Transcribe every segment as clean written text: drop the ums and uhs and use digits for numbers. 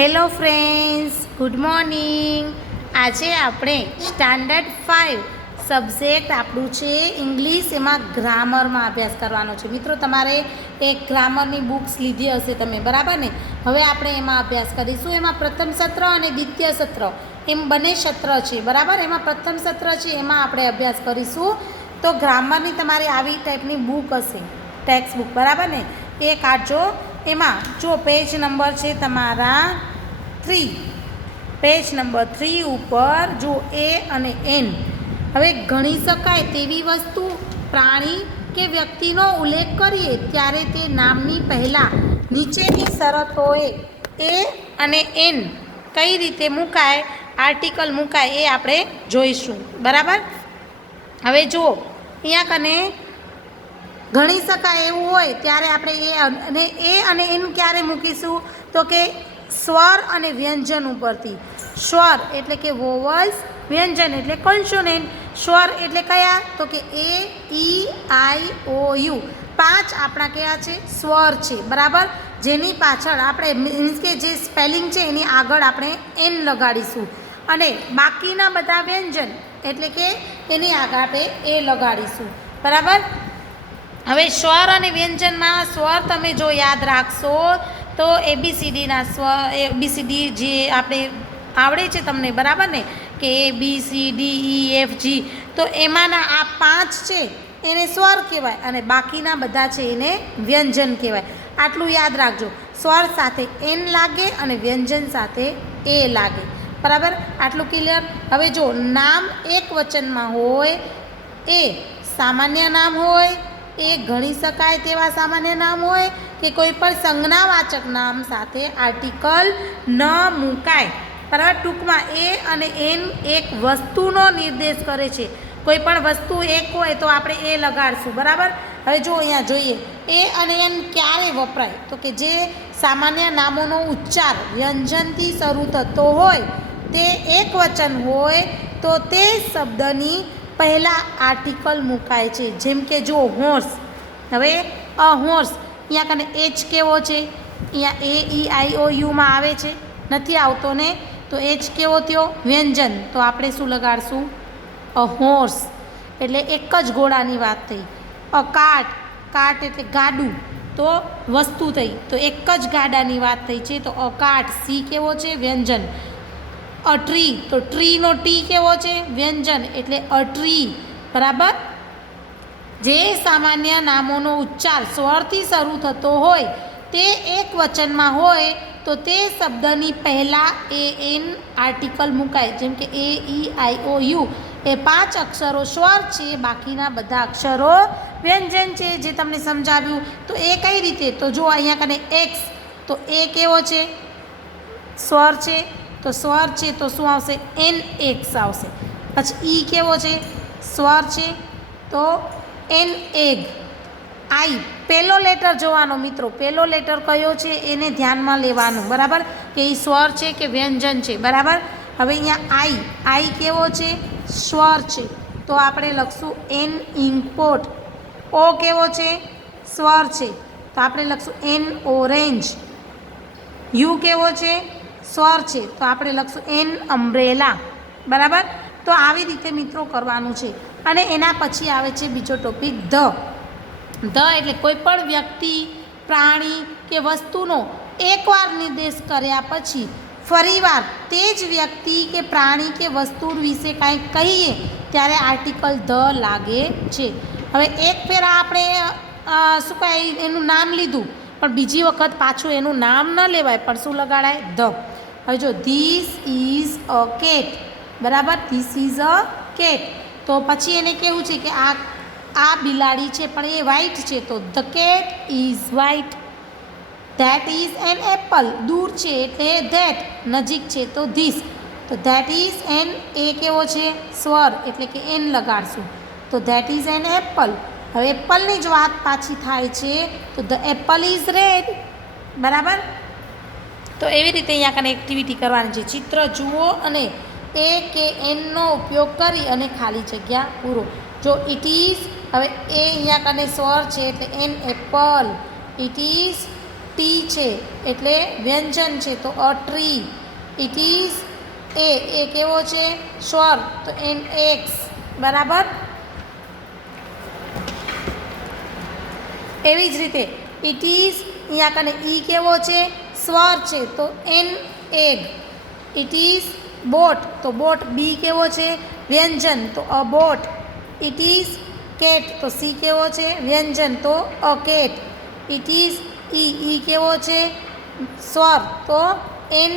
Hello friends, good morning. આજે આપણે standard 5 subject આપણું છે ઇંગ્લિશ, એમાં ગ્રામરમાં અભ્યાસ કરવાનો છે. મિત્રો, તમારે એક ગ્રામરની બુક્સ લીધી હશે તમે, બરાબર ને? હવે આપણે એમાં અભ્યાસ કરીશું. એમાં પ્રથમ સત્ર અને દ્વિતીય સત્ર એમ બંને સત્ર છે, બરાબર? એમાં પ્રથમ સત્ર છે એમાં આપણે અભ્યાસ કરીશું. તો ગ્રામરની તમારી આવી ટાઈપની બુક હશે, ટેક્સ્ટ બુક, બરાબર ને? એ કાઢજો. એમાં જો પેજ નંબર છે તમારા 3, પેજ નંબર 3 ઉપર જો એ અને એન. હવે ગણી શકાય તેવી વસ્તુ, પ્રાણી કે વ્યક્તિનો ઉલ્લેખ કરીએ ત્યારે તે નામની પહેલાં નીચેની શરતોએ એ અને એન કઈ રીતે મુકાય, આર્ટિકલ મુકાય, એ આપણે જોઈશું, બરાબર? હવે જુઓ, અહીંયા કને ગણી શકાય એવું હોય ત્યારે આપણે એ અને એન ક્યારે મૂકીશું? તો કે સ્વર અને વ્યંજન ઉપરથી. સ્વર એટલે કે વોવલ્સ, વ્યંજન એટલે કોન્સોનન્ટ. સ્વર એટલે કયા? તો કે એ, ઈ, આઈ, ઓ, યુ. 5 આપણા કયા છે? સ્વર છે, બરાબર? જેની પાછળ આપણે મીન્સ કે જે સ્પેલિંગ છે એની આગળ આપણે એન લગાડીશું, અને બાકીના બધા વ્યંજન એટલે કે એની આગળ આપણે એ લગાડીશું, બરાબર? હવે સ્વર અને વ્યંજનમાં સ્વર તમે જો યાદ રાખશો તો એબીસીડીના સ્વર, એબીસીડી જે આપણે આવડે છે તમને, બરાબર ને? કે A B C D E F G. તો એમાંના આ 5 છે એને સ્વર કહેવાય, અને બાકીના બધા છે એને વ્યંજન કહેવાય. આટલું યાદ રાખજો. સ્વર સાથે એન લાગે અને વ્યંજન સાથે એ લાગે, બરાબર? આટલું ક્લિયર? હવે જો નામ એક વચનમાં હોય, એ સામાન્ય નામ હોય, એ ગણી શકાય તેવા સામાન્ય નામ હોય, કે કોઈ પણ સંજ્ઞાવાચક નામ સાથે આર્ટિકલ ન મુકાય, બરાબર? ટૂંકમાં એ અને એન એક વસ્તુનો નિર્દેશ કરે છે. કોઈ પણ વસ્તુ એક હોય તો આપણે એ લગાડશું, બરાબર? હવે જો અહીંયા જોઈએ, એ અને એન ક્યારે વપરાય? તો કે જે સામાન્ય નામોનો ઉચ્ચાર વ્યંજનથી શરૂ થતો હોય, તે એક વચન હોય તો તે શબ્દની પહેલાં આર્ટિકલ મુકાય છે. જેમ કે જો હોર્સ, હવે અ હોર્સ, અહીંયા કને એચ કેવો છે? અહીંયા એ ઈ આઈ ઓ યુમાં આવે છે, નથી આવતો ને? તો એચ કેવો થયો? વ્યંજન. તો આપણે શું લગાડશું? અ હોર્સ. એટલે એક જ ઘોડાની વાત થઈ. અ કાર્ટ, કાર્ટ એટલે ગાડું, તો વસ્તુ થઈ, તો એક જ ગાડાની વાત થઈ છે, તો અ કાર્ટ. સી કેવો છે? વ્યંજન. અ ટ્રી, તો ટ્રીનો ટી કેવો છે? વ્યંજન, એટલે અ ટ્રી, બરાબર? જે સામાન્ય નામોનો ઉચ્ચાર સ્વરથી શરૂ થતો હોય, તે એક વચનમાં હોય તો તે શબ્દની પહેલાં એ એન આર્ટિકલ મુકાય. જેમ કે એ ઈ આઈ ઓ યુ એ 5 અક્ષરો સ્વર છે, બાકીના બધા અક્ષરો વ્યંજન છે, જે તમને સમજાવ્યું. તો એ કઈ રીતે? તો જો અહીંયા કને એક્સ, તો એ કેવો છે? સ્વર છે, તો સ્વર છે તો શું આવશે? એન એક્સ આવશે. પછી ઈ કેવો છે? સ્વર છે, તો એન એગ. આઈ, પહેલો લેટર જોવાનો મિત્રો, પહેલો લેટર કયો છે એને ધ્યાનમાં લેવાનું, બરાબર? કે એ સ્વર છે કે વ્યંજન છે, બરાબર? હવે અહીંયા આઈ, આઈ કેવો છે? સ્વર છે, તો આપણે લખશું એન ઇમ્પોર્ટ. ઓ કેવો છે? સ્વર છે, તો આપણે લખશું એન ઓરેન્જ. યુ કેવો છે? સ્વર છે, તો આપણે લખશું એન અમ્બ્રેલા, બરાબર? તો આવી રીતે મિત્રો કરવાનું છે. અને એના પછી આવે છે બીજો ટોપિક ધ. ધ એટલે કોઈ પણ વ્યક્તિ, પ્રાણી કે વસ્તુનો એકવાર નિર્દેશ કર્યા પછી ફરીવાર તે જ વ્યક્તિ કે પ્રાણી કે વસ્તુ વિશે કાંઈક કહીએ ત્યારે આર્ટિકલ ધ લાગે છે. હવે એક ફેરા આપણે શું કહેવાય, એનું નામ લીધું, પણ બીજી વખત પાછું એનું નામ ન લેવાય, પણ શું લગાડાય? ધ. હવે જો ધીસ ઇઝ અ કેટ, બરાબર? ધીસ ઇઝ અ કેટ, તો પછી એને કેવું છે કે આ બિલાડી છે પણ એ વ્હાઈટ છે, તો the cat is white. That is an apple, દૂર છે એટલે ધેટ, નજીક છે તો ધીસ, તો ધેટ ઇઝ એન, એ કેવો છે? સ્વર, એટલે કે એન લગાડશું, તો ધેટ ઇઝ એન એપલ. હવે એપલની જ વાત પાછી થાય છે, તો ધ એપલ ઇઝ રેડ, બરાબર? તો એવી રીતે અહીંયા કને એક્ટિવિટી કરવાની છે. ચિત્ર જુઓ અને એ કે એનનો ઉપયોગ કરી અને ખાલી જગ્યા પૂરો. જો ઇટ ઇઝ, હવે એ અહીંયા કને સ્વર છે એટલે an apple. It is T છે એટલે વ્યંજન છે તો અ ટ્રી. ઇટ ઇઝ એ કેવો છે સ્વર તો એન એક્સ. બરાબર. એવી જ રીતે ઇટ ઇઝ અહીંયા કને ઈ કેવો છે સ્વર છે તો an egg. It is boat તો બોટ બી કેવો છે વ્યંજન તો અ બોટ. ઇટ ઇઝ કેટ તો સી કેવો છે વ્યંજન તો અ કેટ. ઇટ ઇઝ ઈ કેવો છે સ્વર તો એન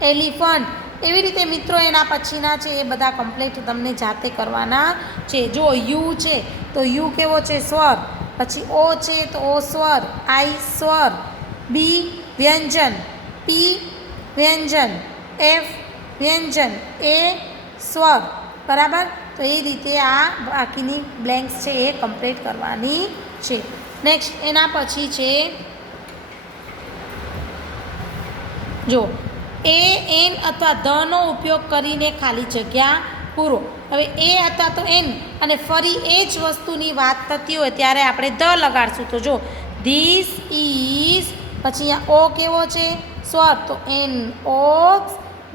એલિફન્ટ. એવી રીતે મિત્રો એના પછીના છે એ બધા કમ્પ્લીટ તમને જાતે કરવાના છે. જો યુ છે તો યુ કેવો છે સ્વર, પછી ઓ છે તો ઓ સ્વર, આઈ સ્વર, બી વ્યંજન, પી વ્યંજન, એફ વ્યંજન, એ સ્વર. બરાબર. તો એ રીતે આ બાકીની બ્લેન્ક્સ છે એ કમ્પ્લીટ કરવાની છે. નેક્સ્ટ એના પછી છે જો એ એન અથવા ધનો ઉપયોગ કરીને ખાલી જગ્યા પૂરો. હવે એ અથવા તો એન અને ફરી એ જ વસ્તુની વાત થતી હોય ત્યારે આપણે ધ લગાડશું. તો જો ધીસ ઇઝ પછી અહીંયા ઓ કેવો છે સ્વર તો an ox,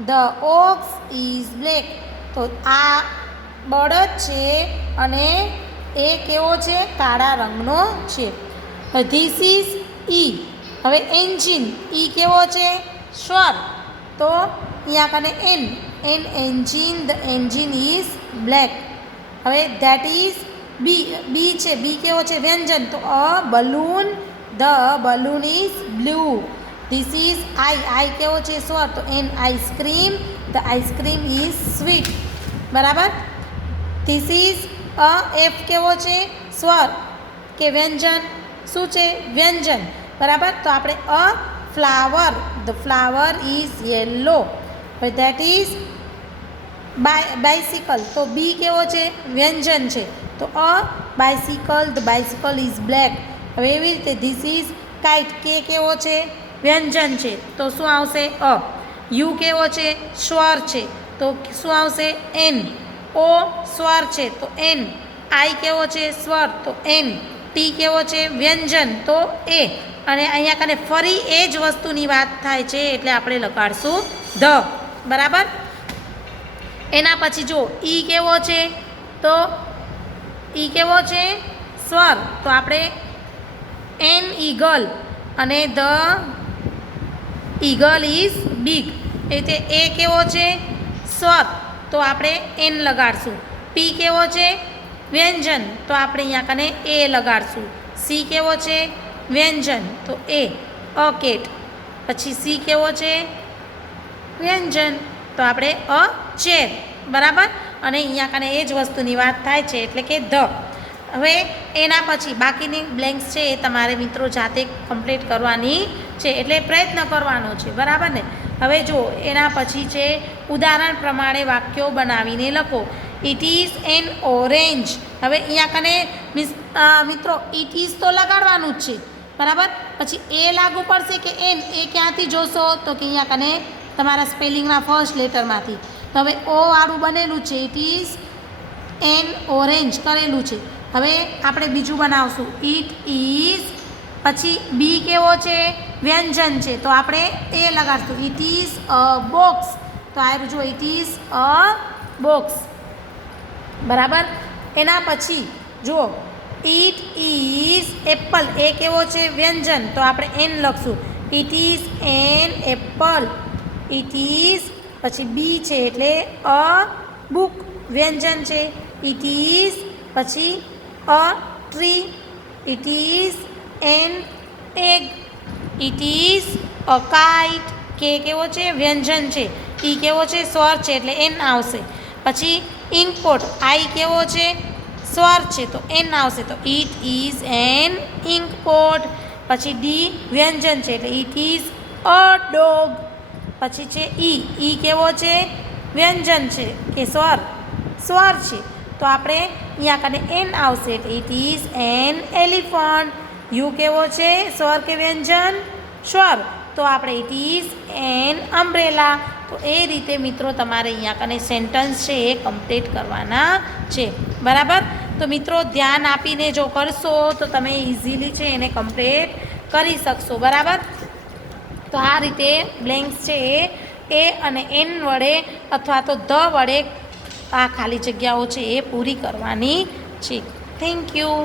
the ox is black. તો આ બળદ છે અને એ કેવો છે કાળા રંગનો છે. This is E. હવે એન્જિન ઈ કેવો છે સ્વર તો અહીંયા કને an engine, the engine is black. હવે ધેટ ઇઝ બી છે બી કેવો છે વ્યંજન તો a balloon, the balloon is blue. This is I કેવો છે સ્વર તો an ice cream, the ice cream is sweet. બરાબર. ધીસ ઇઝ અ એફ કેવો છે સ્વર કે વ્યંજન શું છે વ્યંજન. બરાબર. તો આપણે a flower, the flower is yellow. હવે ધેટ ઇઝ બાઇસિકલ તો બી કેવો છે વ્યંજન છે તો a bicycle, the bicycle is black. હવે એવી રીતે ધીસ ઇઝ કાઇટ કે કેવો છે વ્યંજન છે તો શું આવશે અ. યુ કેવો છે સ્વર છે તો શું આવશે એન. ઓ સ્વર છે તો એન. આઈ કેવો છે સ્વર તો એન. ટી કેવો છે વ્યંજન તો એ. અને અહીંયા કને ફરી એ જ વસ્તુની વાત થાય છે એટલે આપણે લગાડશું ધ. બરાબર. એના પછી જો ઈ કેવો છે તો ઈ કેવો છે સ્વર તો આપણે એન ઈગલ અને ધ ઈગલ ઇઝ બિગ. એ રીતે એ કેવો છે સ્વર તો આપણે એન લગાડશું. પી કેવો છે વ્યંજન તો આપણે અહીંયા કને એ લગાડશું. સી કેવો છે વ્યંજન તો એ અ કેટ. પછી સી કેવો છે વ્યંજન તો આપણે અ ચેર. બરાબર. અને અહીંયા કને એ જ વસ્તુની વાત થાય છે એટલે કે ધ. હવે એના પછી બાકીની બ્લેન્ક્સ છે એ તમારે મિત્રો જાતે કમ્પ્લીટ કરવાની છે એટલે પ્રયત્ન કરવાનો છે. બરાબર ને. હવે જો એના પછી છે ઉદાહરણ પ્રમાણે વાક્યો બનાવીને લખો. It is an orange. હવે અહીંયા કને મિત્રો ઇટ ઇઝ તો લગાડવાનું જ છે. બરાબર. પછી એ લાગુ પડશે કે એન એ ક્યાંથી જોશો તો કે અહીંયા કને તમારા સ્પેલિંગના ફર્સ્ટ લેટરમાંથી. તો હવે ઓ વાળું બનેલું છે ઇટ ઇઝ એન ઓરેન્જ કરેલું છે. હવે આપણે બીજું બનાવશું ઇટ ઇઝ પછી બી કેવો છે વ્યંજન છે તો આપણે એ લગાડશું ઇટ ઇઝ અ બોક્સ. તો આ જો ઇટ ઇઝ અ બોક્સ. બરાબર. એના પછી જો ઇટ ઇઝ એપલ એ કેવો છે વ્યંજન તો આપણે એન લખશું it is an apple. It is પછી બી છે એટલે અ બુક વ્યંજન છે. ઇટ ઇઝ પછી a tree. It is an egg. It is a kite કે કેવો છે વ્યંજન છે. ઈ કેવો છે સ્વર છે એટલે એન આવશે. પછી ઇંકપોટ આઈ કેવો છે સ્વર છે તો એન આવશે તો ઇટ ઇઝ એન ઇંકપોટ. પછી ડી વ્યંજન છે એટલે ઇટ ઇઝ અ ડોગ. પછી છે ઈ કેવો છે વ્યંજન છે કે સ્વર છે તો આપણે અહીંયા કને એન આવશે એટલે it is an elephant. You કેવો છે સ્વર કે વ્યંજન સ્વર તો આપણે ઇટ ઇઝ એન અમ્બ્રેલા. તો એ રીતે મિત્રો તમારે અહીંયા કને સેન્ટન્સ છે એ કમ્પ્લીટ કરવાના છે. બરાબર. તો મિત્રો ધ્યાન આપીને જો કરશો તો તમે ઇઝીલી છે એને કમ્પ્લીટ કરી શકશો. બરાબર. તો આ રીતે બ્લેન્ક્સ છે એ અને એન વડે અથવા તો ધ વડે આ ખાલી જગ્યાઓ છે એ પૂરી કરવાની છે. Thank you.